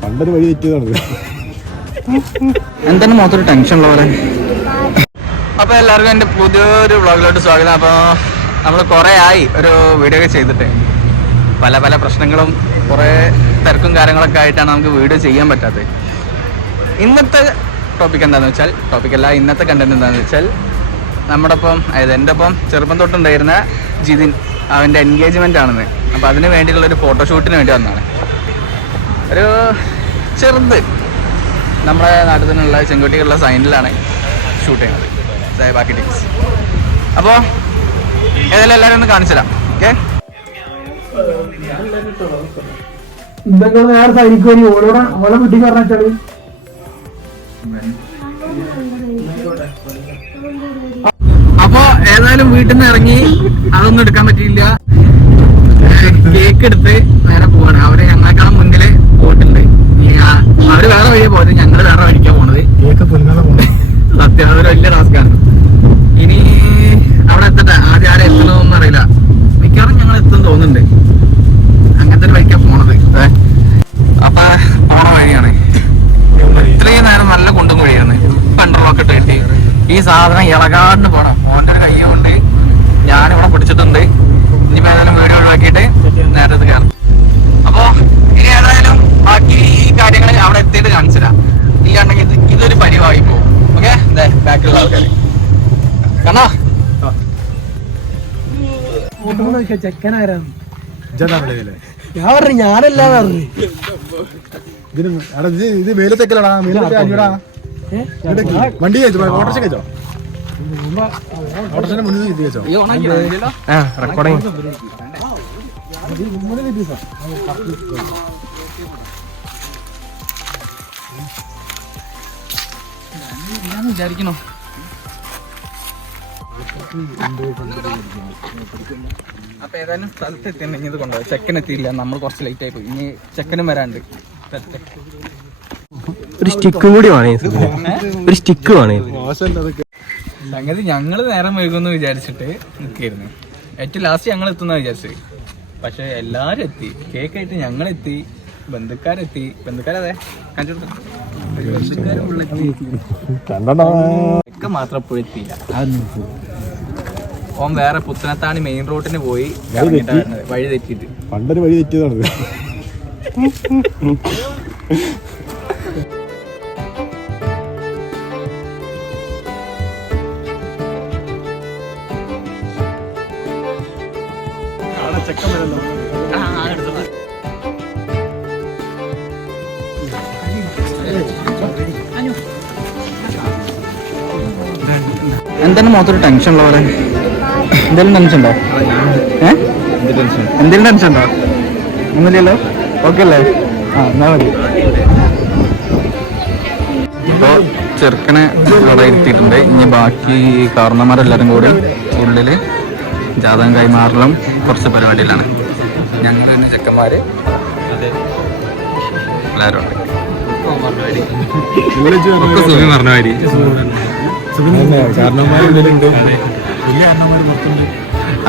പണ്ടൊരു വഴി തെറ്റിയതാണ്. എന്താണ് മൊത്തം ടെൻഷൻ ഉള്ള പോലെ? അപ്പൊ എല്ലാവർക്കും എന്റെ പുതിയൊരു വ്ളോഗിലോട്ട് സ്വാഗതം. അപ്പൊ നമ്മൾ കുറെ ആയി ഒരു വീഡിയോ ഒക്കെ ചെയ്തിട്ട്. പല പല പ്രശ്നങ്ങളും കുറെ തിരക്കും കാര്യങ്ങളൊക്കെ ആയിട്ടാണ് നമുക്ക് വീഡിയോ ചെയ്യാൻ പറ്റാത്തത്. ഇന്നത്തെ ടോപ്പിക് എന്താണെന്ന് വെച്ചാൽ ടോപ്പിക് അല്ല ഇന്നത്തെ കണ്ടന്റ് എന്താണെന്ന് വെച്ചാൽ നമ്മുടെ ഒപ്പം അതായത് എന്റെ ഒപ്പം ചെറുപ്പം തൊട്ടുണ്ടായിരുന്ന ജിതിൻ അവന്റെ എൻഗേജ്മെന്റ് ആണെന്ന്. അപ്പോൾ അതിന് വേണ്ടിയിട്ടുള്ള ഒരു ഫോട്ടോഷൂട്ടിന് വേണ്ടി വന്നതാണ്. ഒരു ചെറുത്. നമ്മുടെ നാട്ടിൽ നിന്നുള്ള ചെങ്കുട്ടികളുടെ സൈനിലാണ് ഷൂട്ട് ചെയ്യുന്നത്. ബാക്കി ടിക്സ് അപ്പോൾ ഏതായാലും എല്ലാവരും ഒന്ന് കാണിച്ചു തരാം ഓക്കെ നേരെ സൈനിക്കും വീട്ടിൽ അപ്പോ ഏതായാലും വീട്ടിൽ നിന്ന് ഇറങ്ങി അതൊന്നും എടുക്കാൻ പറ്റിയില്ല. എടുത്ത് നേരെ പോവാണ്. അവർ ഞങ്ങളെക്കാളും മുന്നിൽ പോയിട്ടുണ്ട്. അവർ വേറെ വഴിയെ പോയത്. ഞങ്ങൾ വേറെ വഴിക്കാ പോണത്. സത്യം അതൊരു വലിയ ടാസ്ക്കാണ് ഇനി അവിടെ എത്തട്ടെ? ആദ്യം ആരെ എത്തണമെന്നൊന്നും അറിയില്ല. മിക്കവാറും ഞങ്ങൾ എത്തും തോന്നുന്നുണ്ട്. അങ്ങനത്തെ ഒരു വഴിക്കാ പോണത്. അപ്പൊ പോണ വഴിയാണ്. ഇത്രയും നേരം നല്ല കൊണ്ടും കുഴിയാണ് പണ്ടറൊക്കെ ഇട്ട് കിട്ടി. ഈ സാധനം ഇളകാണ്ട് പോണം. ഓന്റെ ഒരു കൈ കൊണ്ട് ഞാനിവിടെ പിടിച്ചിട്ടുണ്ട്. ഇനി ഏതായാലും വീഡിയോ ഒഴിവാക്കിയിട്ട് നേരത്തെ കയറും അപ്പോ ഇനി ഏതായാലും ബാക്കി ഈ കാര്യങ്ങൾ അവിടെ എത്തിയിട്ട് കാണിച്ചു തരാം. ഇല്ലാണ്ടെങ്കിൽ ഇത് ഇതൊരു പരിവായി പോകും. ഓക്കെ? ബാക്കിലുള്ള ആൾക്കാർ കണ്ണാ ചെക്കനാരാണ് ഞാൻ പറഞ്ഞു പറഞ്ഞു. ഇത് വണ്ടി കഴിച്ചോ ഓട്ടോറിക്ഷ കഴിച്ചോ ഓട്ടോറിക്ഷന്റെ മുന്നിൽ ഇത് ഞാൻ വിചാരിക്കണോ അപ്പൊ ഏതായാലും സ്ഥലത്ത് എത്തിയിട്ടുണ്ടെങ്കിൽ ഇത് കൊണ്ടുപോയി. ചെക്കൻ എത്തിയില്ല. നമ്മൾ കുറച്ച് ലേറ്റ് ആയി പോയി. ഇനി ചെക്കനും വരാണ്ട് ഒരു സ്റ്റിക്കും കൂടി വേണേ. ഒരു സ്റ്റിക്ക് വേണേ. സംഗതി ഞങ്ങൾ നേരം വൈകുമെന്ന് വിചാരിച്ചിട്ട് നിൽക്കായിരുന്നു. ഏറ്റവും ലാസ്റ്റ് ഞങ്ങൾ എത്തുന്ന വിചാരിച്ചത്? പക്ഷെ എല്ലാരും എത്തി കേക്കായിട്ട് ഞങ്ങൾ എത്തി ബന്ധുക്കാരെത്തി. ബന്ധുക്കാരതെ ഒക്കെ മാത്രം എത്തിയില്ല. ഓൻ വേറെ പുത്തനത്താണി മെയിൻ റോഡിന് പോയി വഴി തെറ്റിട്ട് പണ്ടൊരു വഴി തെറ്റിയതാണ്. എന്താണ് മൊത്തം ടെൻഷൻ ഉള്ള പോലെ എന്തെങ്കിലും ടെൻഷൻ ഉണ്ടോ എന്തെങ്കിലും ടെൻഷൻ ഉണ്ടോ? ഒന്നുമില്ലല്ലോ? ഓക്കെ അല്ലേ? ആ എന്നാ മതി. ഇപ്പോ ചെറുക്കനെ ഇവിടെ ഇരുത്തിയിട്ടുണ്ട്. ഇനി ബാക്കി കാരണന്മാരെല്ലാരും കൂടി ഉള്ളിൽ ജാതകം കൈമാറലും കുറച്ച് പരിപാടിയിലാണ്. ഞങ്ങൾ തന്നെ ചെക്കന്മാര്. എല്ലാവരും ഉണ്ട് ഒക്കെ സുഖം പറഞ്ഞ മാതിരി. കാരണവന്മാരുണ്ട് വലിയ കാരണവന്മാർ മൊത്തം.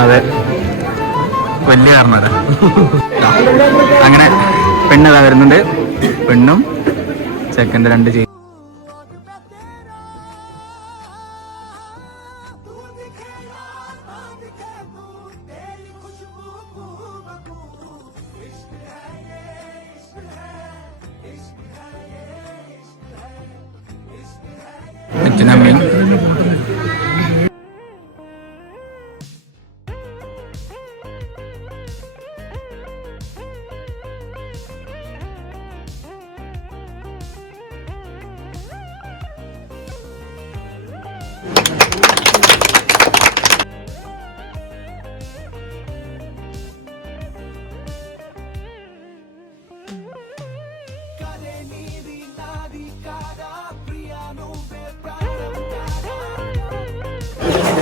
അതെ. വലിയ കാരണമല്ല അങ്ങനെ പെണ്ണതാ വരുന്നുണ്ട്. പെണ്ണും ചെക്കന്റെ രണ്ട് ചെയ്യും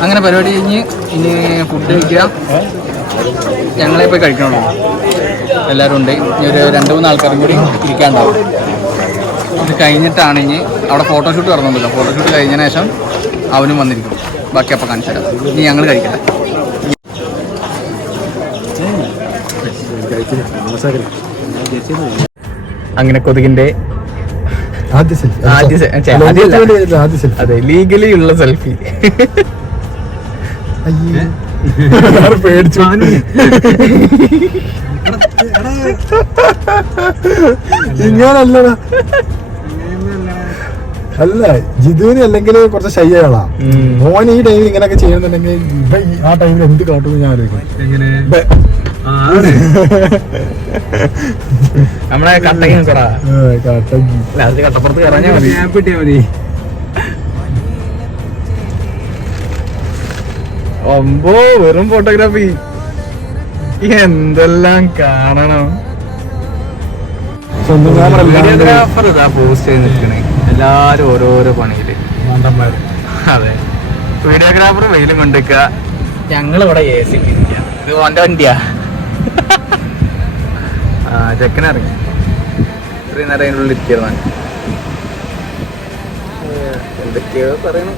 അങ്ങനെ പരിപാടി കഴിഞ്ഞ് ഇനി ഫുഡ് കഴിക്കുക. ഞങ്ങളെ പോയി കഴിക്കണുള്ളൂ. എല്ലാവരും ഉണ്ട്. ഇനി ഒരു രണ്ട് മൂന്ന് ആൾക്കാരും കൂടി ഇരിക്കാണ്ടാവും ഇത് കഴിഞ്ഞിട്ടാണ് ഇനി അവിടെ ഫോട്ടോഷൂട്ട് നടന്നുണ്ടല്ലോ. ഫോട്ടോഷൂട്ട് കഴിഞ്ഞ ശേഷം അവനും വന്നിരിക്കും. ബാക്കി അപ്പം കാണിച്ചു തരാം. ഇനി ഞങ്ങൾ കഴിക്കട്ടെ. അങ്ങനെ കൊതുകിന്റെ ആദ്യ സെൽഫി. ആദ്യ അതെ ലീഗലി ഉള്ള സെൽഫി. പേടിച്ചു. ഇങ്ങനല്ലടാ. അല്ല ജിതുവിന് അല്ലെങ്കിൽ കുറച്ച് ഷൈ ആളാ. മോൻ ഈ ടൈമിൽ ഇങ്ങനെയൊക്കെ ചെയ്യുന്നുണ്ടെങ്കിൽ ഇവ ആ ടൈമിൽ എന്ത് കാട്ടുമെന്ന് ഞാൻ ആലോചിക്കും. കട്ടപ്പുറത്ത് കറഞ്ഞാ മതി. ഒമ്പോ വെറും ഫോട്ടോഗ്രാഫി എന്തെല്ലാം കാണണം? വീഡിയോഗ്രാഫർ ഇതാ പോസ്റ്റ് ചെയ്ത് നിൽക്കണേ എല്ലാരും ഓരോരോ പണിയിൽ. അതെ. വീഡിയോഗ്രാഫർ വെയിലും കൊണ്ടിരിക്കുക. ഞങ്ങൾ ഇവിടെ എ സി ഇത് ഓന്റെ വണ്ടിയാ. ആ ചെക്കനറിയ ഇത്രയും നേരം അതിനുള്ളിൽ ഇരിക്കുന്നതാണ് എന്തൊക്കെയോ പറയണു.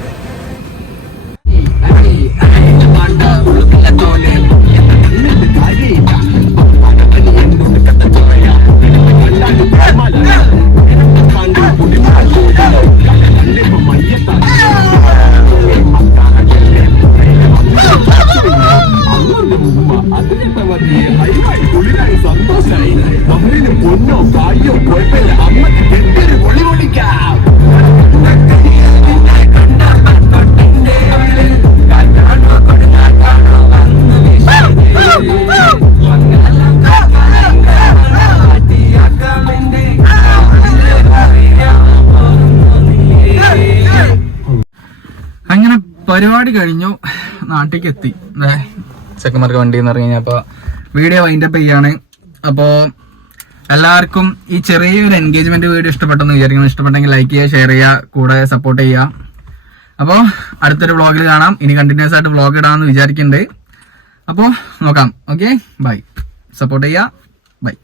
പരിപാടി കഴിഞ്ഞു. നാട്ടിലേക്ക് എത്തി ചെക്കന്മാർക്ക് വണ്ടി എന്ന് പറഞ്ഞു കഴിഞ്ഞാൽ അപ്പോൾ വീഡിയോ വൈൻഡപ്പ് ചെയ്യാണ്. അപ്പോൾ എല്ലാവർക്കും ഈ ചെറിയൊരു എൻഗേജ്മെന്റ് വീഡിയോ ഇഷ്ടപ്പെട്ടെന്ന് വിചാരിക്കുന്നു. ഇഷ്ടപ്പെട്ടെങ്കിൽ ലൈക്ക് ചെയ്യുക ഷെയർ ചെയ്യുക കൂടെ സപ്പോർട്ട് ചെയ്യുക. അപ്പോൾ അടുത്തൊരു വ്ളോഗിൽ കാണാം. ഇനി കണ്ടിന്യൂസ് ആയിട്ട് വ്ളോഗ് ഇടാമെന്ന് വിചാരിക്കുന്നുണ്ട് അപ്പോൾ നോക്കാം. ഓക്കെ ബൈ സപ്പോർട്ട് ചെയ്യുക. ബൈ